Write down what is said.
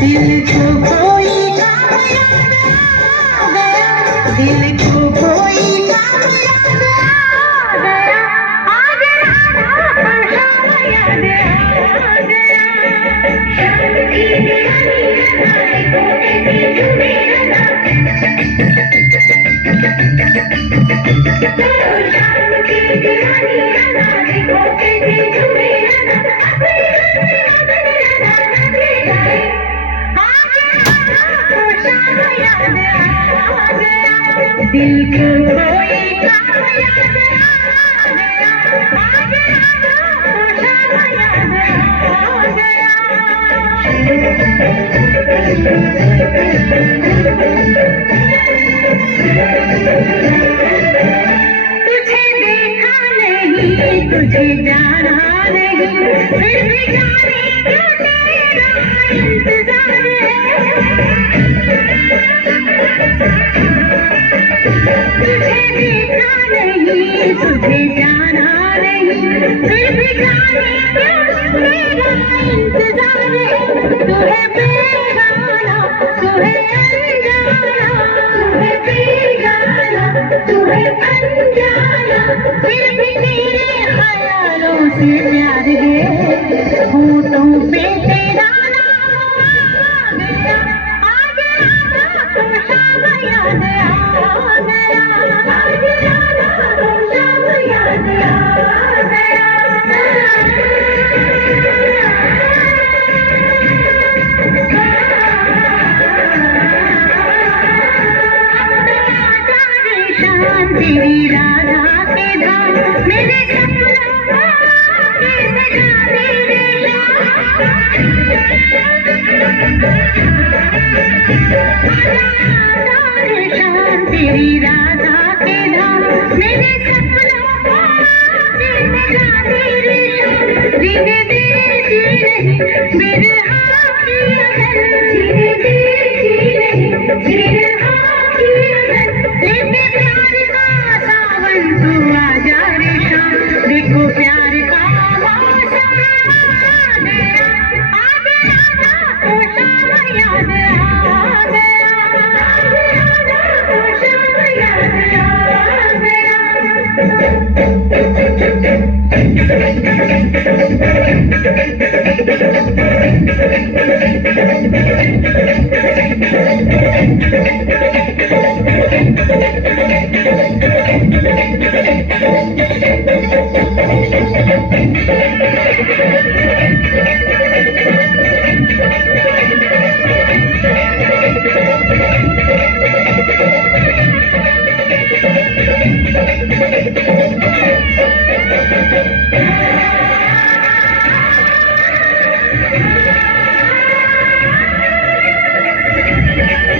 दिल को कोई काम याद आ गया, दिल को कोई काम याद आ गया, आज राधा को शाम याद आ गया। शाम की दीवानी हमारे कोने से झूमे लगा, शाम की दीवानी हमारे कोने से झूमे लगा, दिल को कोई काम याद आ गया, आज राधा को शाम याद आ गया। तुझे देखा नहीं, तुझे जाना नहीं, फिर भी जाने क्यों तेरा इंतजार है। तुझे देखा नहीं, तुझे जाना नहीं, फिर भी जाने क्यों तेरा इंतजार है। तू है बेगाना, तू है अनजाना, तू है बेगाना, तू है अनजाना, फिर भी तेरे ख्यालों से प्यार है, होठों पे तेरा नाम आ गया, आज राधा को शाम याद आ गया, आज राधा को शाम याद आ गया। तेरी राधा के धाम मेरे सपनों के सजा तेरे शाम, तेरी राधा के धाम मेरे सपनों के सजा तेरे शाम। धीरे धीरे नहीं मेरे हाथ की अगल, धीरे धीरे नहीं मेरे हाथ की अगल, लेके प्यार का सावन तू आजा रे शाम। देखो प्यार का मौसम आ गया, आज राधा को शाम याद आ गया, आज राधा को शाम याद आ गया।